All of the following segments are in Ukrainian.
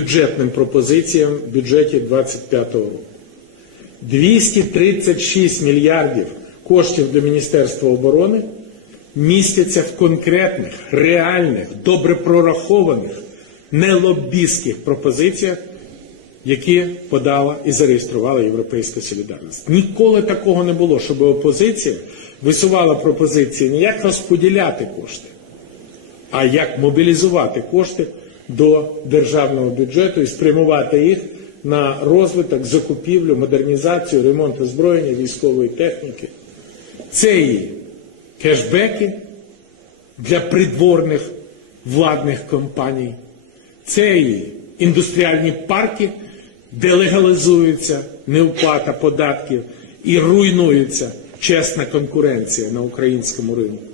бюджетним пропозиціям в бюджеті 2025 року. 236 мільярдів коштів для Міністерства оборони містяться в конкретних, реальних, добре прорахованих, не лобістських пропозиціях, які подала і зареєструвала Європейська солідарність. Ніколи такого не було, щоб опозиція висувала пропозиції не як розподіляти кошти, а як мобілізувати кошти до державного бюджету і спрямувати їх на розвиток, закупівлю, модернізацію, ремонт озброєння, військової техніки. Це і кешбеки для придворних владних компаній, це і індустріальні парки, де легалізується неуплата податків і руйнується чесна конкуренція на українському ринку.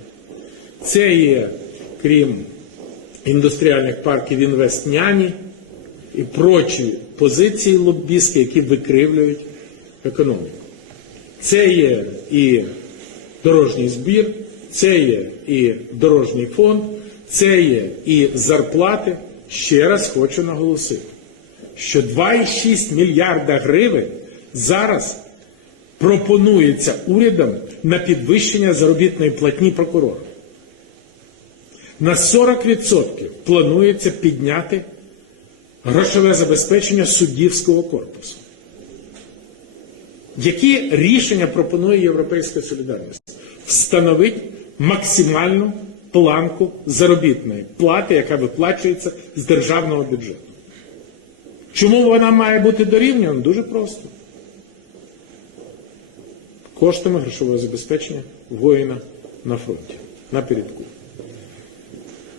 Це є, крім індустріальних парків інвестняні і прочі позиції лобістські, які викривлюють економіку. Це є і дорожній збір, це є і дорожній фонд, це є і зарплати. Ще раз хочу наголосити, що 2,6 мільярда гривень зараз пропонується урядом на підвищення заробітної платні прокурора. На 40% планується підняти грошове забезпечення суддівського корпусу. Які рішення пропонує Європейська солідарність? Встановить максимальну планку заробітної плати, яка виплачується з державного бюджету. Чому вона має бути дорівнювана? Дуже просто. Коштами грошового забезпечення воїна на фронті, на передку.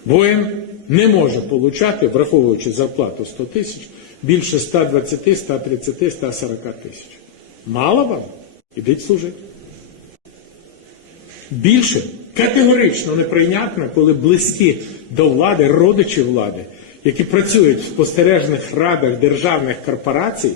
Воїн не може получати, враховуючи зарплату 100 тисяч, більше 120, 130, 140 тисяч. Мало вам? Ідіть служити. Більше категорично неприйнятно, коли близькі до влади, родичі влади, які працюють в спостережних радах державних корпорацій,